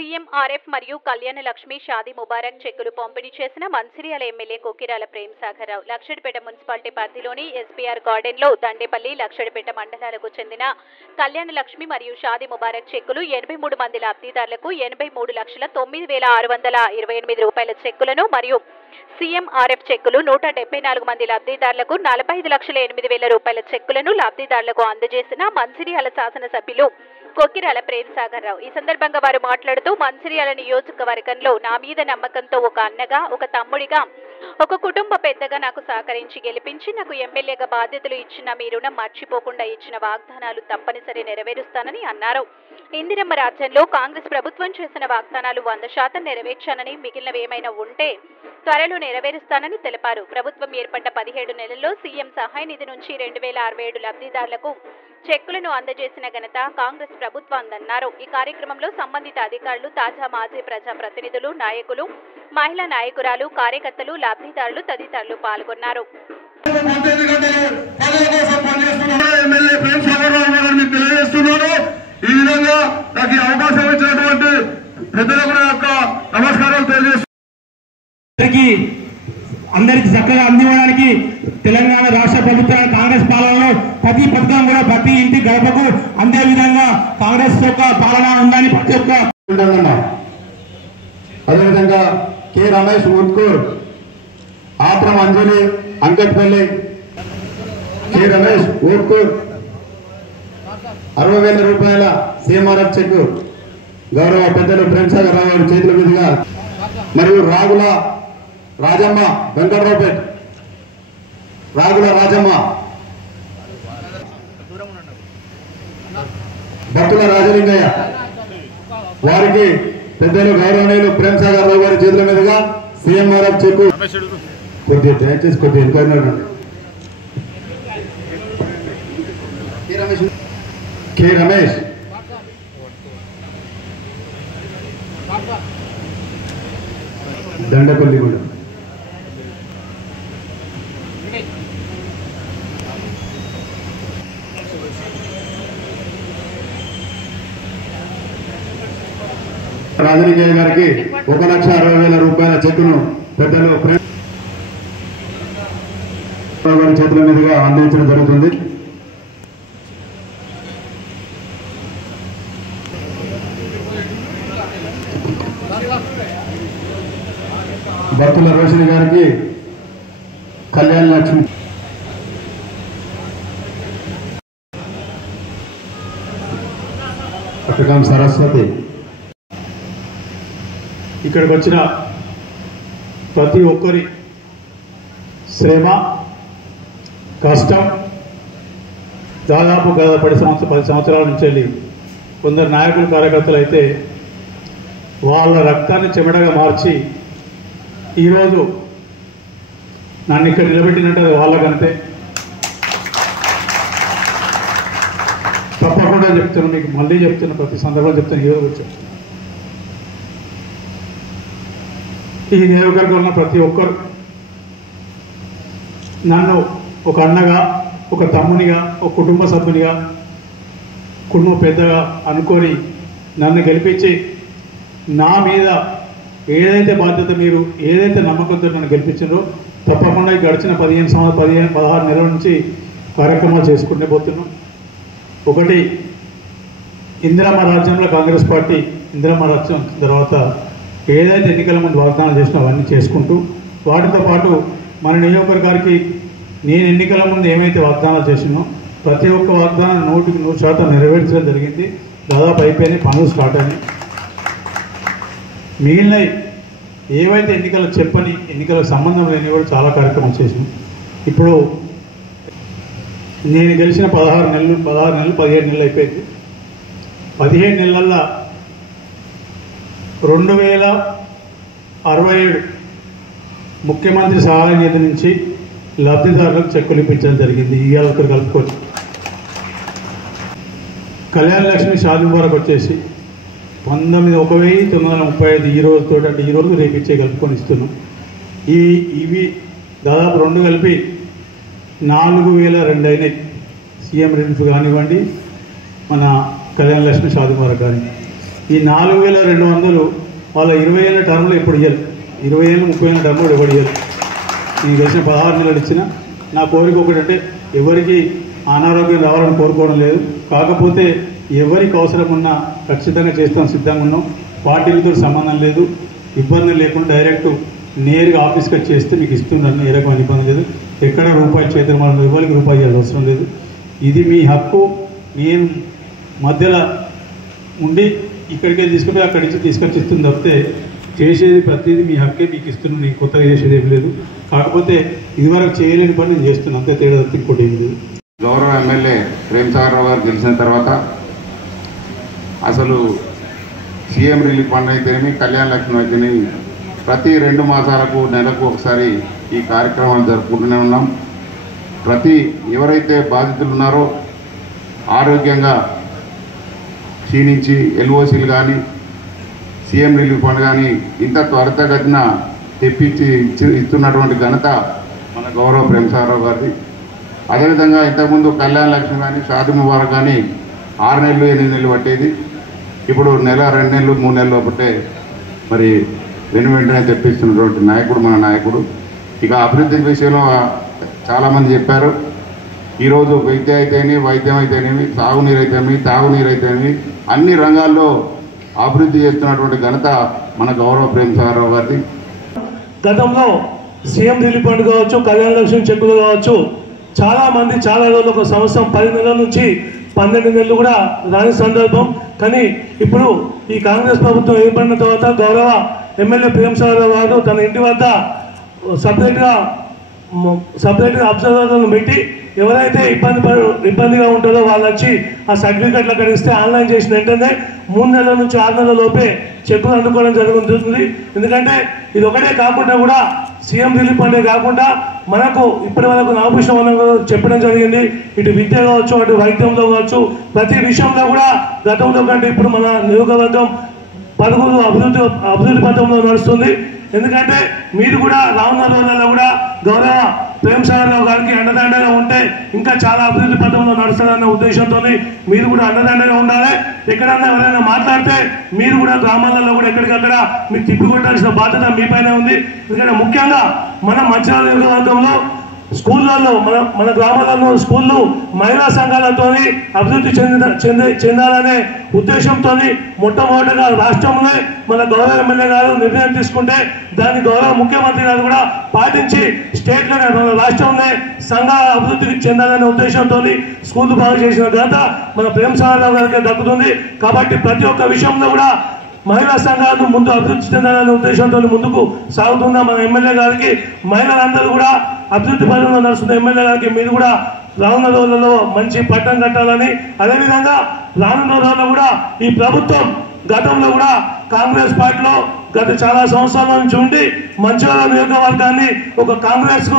CMRF మరియు కళ్యాణ లక్ష్మి షాదీ ముబారక్ చెక్కులు పంపిణీ చేసిన మంచిర్యాల ఎమ్మెల్యే కొక్కిరాల ప్రేమ్ సాగర్ రావు లక్షడిపేట మున్సిపాలిటీ పరిధిలోని ఎస్పీఆర్ గార్డెన్ లో దండేపల్లి లక్షడిపేట మండలాలకు చెందిన కళ్యాణ లక్ష్మి మరియు షాదీ ముబారక్ చెక్కులు 83 మంది లబ్ధిదారులకు 83,09,628 రూపాయల చెక్కులను మరియు సీఎంఆర్ఎఫ్ చెక్కులు 174 మంది లబ్ధిదారులకు 45,08,000 రూపాయల చెక్కులను లబ్ధిదారులకు అందజేసిన మంచిర్యాల శాసనసభ్యులు కొక్కిరాల ప్రేమ్ సాగర్ రావు. ఈ సందర్భంగా వారు మాట్లాడుతూ మంచిర్యాల నియోజకవర్గంలో నా మీద నమ్మకంతో ఒక అన్నగా, ఒక తమ్ముడిగా, ఒక కుటుంబ పెద్దగా నాకు సహకరించి గెలిపించి నాకు ఎమ్మెల్యేగా బాధ్యతలు ఇచ్చిన మీ రుణం మర్చిపోకుండా ఇచ్చిన వాగ్దానాలు తప్పనిసరి నెరవేరుస్తానని అన్నారు. ఇందిరమ్మ రాజ్యంలో కాంగ్రెస్ ప్రభుత్వం చేసిన వాగ్దానాలు 100% నెరవేర్చానని, మిగిలినవి ఏమైనా ఉంటే త్వరలో నెరవేరుస్తానని తెలిపారు. ప్రభుత్వం ఏర్పడ్డ 17 నెలల్లో సీఎం సహాయ నిధి నుంచి 2,067 లబ్ధిదారులకు చెక్కులను అందజేసిన ఘనత కాంగ్రెస్ ప్రభుత్వందన్నారు. ఈ కార్యక్రమంలో సంబంధిత అధికారులు, తాజా మాజీ ప్రజాప్రతినిధులు, నాయకులు, మహిళా నాయకురాలు, కార్యకర్తలు, లబ్ధిదారులు తదితరులు పాల్గొన్నారు. అందరికి చక్కగా అందివ్వడానికి తెలంగాణ రాష్ట్ర ప్రభుత్వం కాంగ్రెస్ పాలనలో ప్రతి పథకం కూడా ప్రతి ఇంటి గడపకు అందే విధంగా కాంగ్రెస్ యొక్క పాలన ఉందని ప్రతి ఒక్క అదేవిధంగా కె రమేష్ ముత్కూర్, ఆత్రం అంజలి అంకట్పల్లి, కె రమేష్ ఊట్కూర్ 60,000 రూపాయల సీఎంఆర్ఎఫ్ చెక్కు గౌరవ పెద్దలు ప్రేమ్ సాగర్ రావు గారి చేతుల మీదుగా మరియు రాగుల రాజమ్మ వెంకట్రావుపేట, రాగుల రాజమ్మ, భక్తుల రాజలింగయ్య వారికి పెద్దలు గౌరవనీయులు ప్రేమ్ సాగర్ రావు గారి చేతుల మీదుగా సీఎంఆర్ఎఫ్ చెక్కు కొద్దిగా దయచేసి కొద్దిగా ఎంక్వైరీ కె రమేష్ దండపల్లి కూడా రాజలింగయ్య గారికి 1,60,000 రూపాయల చెక్కును పెద్దలు ప్రేమ్ గారి చేతుల మీదుగా అందించడం జరుగుతుంది. భక్తుల రోషిని గారికి కళ్యాణ లక్ష్మి, పట్టకం సరస్వతి. ఇక్కడికి వచ్చిన ప్రతి ఒక్కరి శ్రమ, కష్టం దాదాపు గత 10 సంవత్సరాల నుంచి వెళ్ళి కొందరు నాయకులు, కార్యకర్తలు అయితే వాళ్ళ రక్తాన్ని చెమటగా మార్చి ఈరోజు నన్ను ఇక్కడ నిలబెట్టినట్టు వాళ్ళకంతే. తప్పకుండా చెప్తున్నాను, మీకు మళ్ళీ చెప్తున్నా, ప్రతి సందర్భంలో చెప్తాను. ఈరోజు వచ్చాను ఈ నియోజకవర్గంలో ప్రతి ఒక్కరు నన్ను ఒక అన్నగా, ఒక తమ్మునిగా, ఒక కుటుంబ సభ్యునిగా, కుటుంబ పెద్దగా అనుకొని నన్ను గెలిపించి నా మీద ఏదైతే బాధ్యత, మీరు ఏదైతే నమ్మకంతో నన్ను గెలిపించారో తప్పకుండా గడిచిన 16 నెలల నుంచి కార్యక్రమాలు చేసుకుంటూ పోతున్నాం. ఒకటి, ఇందిరమ్మ రాజ్యంలో కాంగ్రెస్ పార్టీ ఇందిరమ్మ రాజ్యం తర్వాత ఏదైతే ఎన్నికల ముందు వాగ్దానాలు చేసినా అవన్నీ చేసుకుంటూ, వాటితో పాటు మన నియోజకవర్గానికి నేను ఎన్నికల ముందు ఏమైతే వాగ్దానాలు చేసినో ప్రతి ఒక్క వాగ్దానం 100% నెరవేర్చడం జరిగింది. దాదాపు అయిపోయినాయి, పనులు స్టార్ట్ అయినాయి. మిగిలిన ఏవైతే ఎన్నికలకు సంబంధం లేని కూడా చాలా కార్యక్రమాలు చేసినాం. ఇప్పుడు నేను గెలిచిన 17 నెలలు అయిపోయింది. 17 నెలల్లో 2,067 ముఖ్యమంత్రి సహాయ నిధి నుంచి లబ్ధిదారులకు చెక్కులు ఇప్పించడం జరిగింది. ఇవాళ కలుపుకొని కళ్యాణ లక్ష్మి షాదీ ముబారక్ వచ్చేసి 1,935 ఈ రోజుతో, అంటే ఈ రోజు రేపు ఇచ్చే కలుపుకొని ఇస్తున్నాం. ఇవి దాదాపు 2 కలిపి 4,002 అయినాయి. సీఎం రిలీఫ్ కానివ్వండి, మన కళ్యాణ లక్ష్మి షాదీ ముబారక్ కానీ ఈ 4200 వాళ్ళ 20 ఏళ్ళ టర్మ్లో ఇప్పుడు ఇవ్వాలి, 20 ఏళ్ళు 30 ఏళ్ళ టర్మ్లో ఎవరు ఇవ్వాలి. ఈ గడిచిన 16 నెలలు ఇచ్చిన నా కోరిక ఒకటంటే ఎవరికి అనారోగ్యం రావాలని కోరుకోవడం లేదు. కాకపోతే ఎవరికి అవసరం ఉన్నా ఖచ్చితంగా చేస్తాం, సిద్ధంగా ఉన్నాం. పార్టీలతో సంబంధం లేదు, ఇబ్బంది లేకుండా డైరెక్ట్ నేరుగా ఆఫీస్కి వచ్చి చేస్తే మీకు ఇస్తున్నాను. ఏ రకమైన ఇబ్బంది లేదు. ఎక్కడ రూపాయి చేతులు మనం ఎవరికి రూపాయి ఇవ్వాల్సిన అవసరం లేదు. ఇది మీ హక్కు. నేను మధ్యలో ఉండి ఇక్కడికే తీసుకుపోయి అక్కడి నుంచి తీసుకొచ్చి ఇస్తుంది తప్పితే చేసేది ప్రతిదీ మీ హక్కే, మీకు ఇస్తున్నాను. నేను కొత్తగా చేసేది ఏం లేదు. కాకపోతే ఇదివరకు చేయలేని పని నేను చేస్తున్నాను, అంతే తేడా తప్ప ఇంకోటి ఏం లేదు. గౌరవ ఎమ్మెల్యే ప్రేమ్సాగర్ రావు గారు గెలిచిన తర్వాత అసలు సీఎం రిలీఫ్ ఫండ్ అయితేనేమి, కళ్యాణ లక్ష్మి అయితేనేమి ప్రతి 2 మాసాలకు నెలకు ఒకసారి ఈ కార్యక్రమాలు జరుపుకుంటూనే ఉన్నాం. ఎవరైతే బాధితులు ఉన్నారో ఆరోగ్యంగా క్షీణించి ఎల్ఓసీలు కానీ సీఎం రిలీఫ్ ఫండ్ కానీ ఇంత త్వరితగతిన తెప్పించి ఇస్తున్నటువంటి ఘనత మన గౌరవ ప్రేమ్సాగర్ రావు గారిది. అదేవిధంగా ఇంతకుముందు కళ్యాణ లక్ష్మి కానీ షాదీ ముబారక్ కానీ 6 నెలలు 8 నెలలు పట్టేది. ఇప్పుడు నెల 2 నెలలు 3 నెలలు ఒకటే మరి వెంటనే తెప్పిస్తున్నటువంటి నాయకుడు మన నాయకుడు. ఇక అభివృద్ధి విషయంలో చాలామంది చెప్పారు. ఈరోజు వైద్యం అయితేనేమి, సాగునీరు అయితేనేమి, తాగునీరు అయితేనేమి అన్ని రంగాల్లో అభివృద్ధి చేస్తున్నటువంటి ఘనత మన గౌరవ ప్రేమ్సాగర్ రావు గారిది. గతంలో సీఎం రిలీఫ్ ఫండ్ కావచ్చు, కళ్యాణ లక్ష్మి చెక్కులు కావచ్చు, చాలామంది చాలా రోజులు, ఒక సంవత్సరం 10 నెలల నుంచి 12 నెలలు కూడా రాని సందర్భం. కానీ ఇప్పుడు ఈ కాంగ్రెస్ ప్రభుత్వం ఏర్పడిన తర్వాత గౌరవ ఎమ్మెల్యే ప్రేమ్సాగర్ రావు గారు తన ఇంటి వద్ద సపరేట్గా అబ్జర్వర్లను పెట్టి ఎవరైతే ఇబ్బందిగా ఉంటుందో వాళ్ళు వచ్చి ఆ సర్టిఫికెట్లు అక్కడ ఇస్తే ఆన్లైన్ చేసిన వెంటనే 3 నెలల నుంచి 6 నెలల లోపే చెక్కులు అందుకోవడం జరుగుతుంది. ఎందుకంటే ఇది ఒకటే కాకుండా కూడా సీఎం రిలీఫ్ ఫండే కాకుండా మనకు ఇప్పటి వరకు నాగభూషణ చెప్పడం జరిగింది. ఇటు విద్య కావచ్చు, అటు వైద్యంలో కావచ్చు, ప్రతి విషయంలో కూడా గతంలో కంటే ఇప్పుడు మన నియోజకవర్గం 10 అభివృద్ధి పథంలో నడుస్తుంది. ఎందుకంటే మీరు కూడా రానున్న రోజుల్లో కూడా గౌరవ ప్రేమ్సాగర్ రావు గారికి అండదండగా ఉంటే ఇంకా చాలా అభివృద్ధి పథంలో నడుస్తారన్న ఉద్దేశంతో మీరు కూడా అండదండగా ఉండాలి. ఎక్కడన్నా ఎవరైనా మాట్లాడితే మీరు కూడా గ్రామాలలో కూడా ఎక్కడికక్కడ మీరు తిప్పికొట్టాల్సిన బాధ్యత మీ పైన ఉంది. ఎందుకంటే ముఖ్యంగా మన మంచిర్యాల నియోజకవర్గంలో స్కూళ్ళల్లో మన గ్రామాలలో స్కూళ్ళు మహిళా సంఘాలతో అభివృద్ధి చెందాలనే ఉద్దేశంతో మొట్టమొదటిగా రాష్ట్రంలో మన గౌరవ ఎమ్మెల్యే గారు నిర్ణయం తీసుకుంటే దాన్ని గౌరవ ముఖ్యమంత్రి గారు కూడా పాటించి స్టేట్లోనే మన రాష్ట్రంలో సంఘాల అభివృద్ధికి చెందాలనే ఉద్దేశంతో స్కూళ్ళు బాగు చేసిన ఘనత మన ప్రేమ్సాగర్ రావు గారికి దక్కుతుంది. కాబట్టి ప్రతి ఒక్క విషయంలో కూడా మహిళా సంఘాలను ముందు అభివృద్ధి చెందాలనే ఉద్దేశంతో ముందుకు సాగుతున్న మన ఎమ్మెల్యే గారికి, మహిళలందరూ కూడా అభివృద్ధి పదంలో నడుస్తున్న ఎమ్మెల్యే గారికి మీరు కూడా రానున్న రోజులలో మంచి పట్టం కట్టాలని, అదేవిధంగా రానున్న రోజుల్లో కూడా ఈ ప్రభుత్వం గతంలో కూడా కాంగ్రెస్ పార్టీలో గత చాలా సంవత్సరాల నుంచి ఉండి మంచిర్యాల నియోజకవర్గాన్ని ఒక కాంగ్రెస్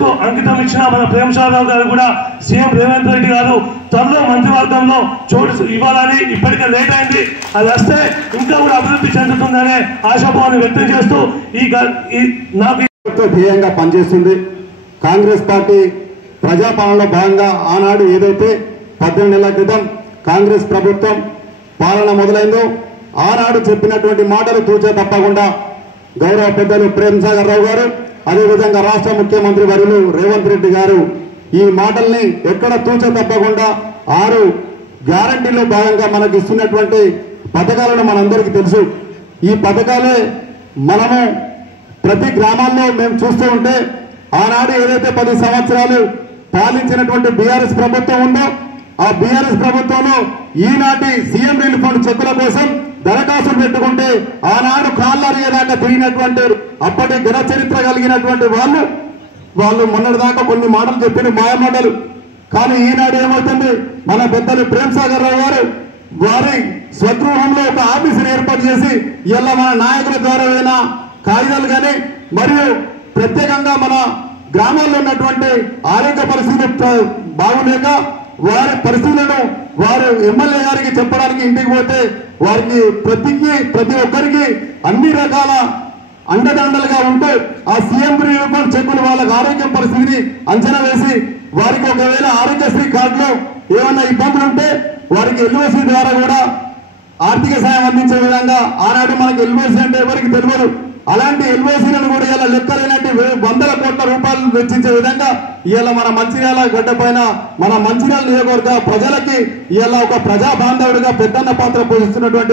కు అంకితం ఇచ్చిన మన ప్రేమ్సాగర్ రావు గారు కూడా సీఎం రేవంత్ రెడ్డి గారు త్వరలో మంత్రివర్గంలో చోటు ఇవ్వాలని, ఇప్పటికే లేట్ అయింది, అది వస్తే ఇంకా కూడా అభివృద్ధి చెందుతుందనే ఆశాభావాన్ని వ్యక్తం చేస్తూ నాకు ధ్యేయంగా పనిచేస్తుంది. కాంగ్రెస్ పార్టీ ప్రజాపాలనలో భాగంగా ఆనాడు ఏదైతే 18 నెలల క్రితం కాంగ్రెస్ ప్రభుత్వం పాలన మొదలైందో ఆనాడు చెప్పినటువంటి మాటలు తూచే తప్పకుండా గౌరవ పెద్దలు ప్రేమ్సాగర్ రావు గారు, అదేవిధంగా రాష్ట్ర ముఖ్యమంత్రి వర్యులు రేవంత్ రెడ్డి గారు ఈ మాటల్ని ఎక్కడ తూచే తప్పకుండా 6 గ్యారంటీలో భాగంగా మనకు ఇస్తున్నటువంటి పథకాలను మనందరికీ తెలుసు. ఈ పథకాలే మనము ప్రతి గ్రామాల్లో మేము చూస్తూ ఉంటే ఆనాడు ఏదైతే 10 సంవత్సరాలు పాలించినటువంటి బీఆర్ఎస్ ప్రభుత్వం ఉందో ఆ బీఆర్ఎస్ ప్రభుత్వంలో ఈనాటి సీఎం రిలీఫ్ ఫండ్ చెక్కుల కోసం దరఖాస్తులు పెట్టుకుంటే ఆనాడు కాళ్ళరిగేదాకా తిరిగినటువంటి అప్పటి ఘన చరిత్ర కలిగినటువంటి వాళ్ళు మొన్నటిదాకా కొన్ని మాటలు చెప్పిన మాయమాటలు. కానీ ఈనాడు ఏమవుతుంది, మన పెద్దలు ప్రేమ్సాగర్ రావు గారు వారి స్వగృహంలో ఒక ఆఫీసును ఏర్పాటు చేసి ఇలా మన నాయకుల ద్వారా అయినా కాగితాలు కానీ మరియు ప్రత్యేకంగా మన గ్రామాల్లో ఉన్నటువంటి ఆరోగ్య పరిస్థితులు బాగులేక వారి పరిస్థితులను వారు ఎమ్మెల్యే గారికి చెప్పడానికి ఇంటికి పోతే వారికి ప్రతి ఒక్కరికి అన్ని రకాల అండదండలుగా ఉంటూ ఆ సీఎం రిలీఫ్ ఫండ్ చెక్కులు వాళ్ళకి ఆరోగ్య పరిస్థితిని అంచనా వేసి వారికి ఒకవేళ ఆరోగ్యశ్రీ కార్డులో ఏమైనా ఇబ్బందులు ఉంటే వారికి ఎల్ఓసి ద్వారా కూడా ఆర్థిక సాయం అందించే విధంగా ఆనాడు మనకు ఎల్ఓసి అంటే ఎవరికి తెలియదు. అలాంటి ఎల్ఓసీలను కూడా ఇలా లెక్కలేనట్టు వందల కోట్ల రూపాయలు వెచ్చించే విధంగా ఇవాళ మన మంచిర్యాల గడ్డ పైన మన మంచిర్యాల నియోజకవర్గ ప్రజలకి ఇవాళ ఒక ప్రజా బాంధవుడిగా పెద్దన్న పాత్ర పోషిస్తున్నటువంటి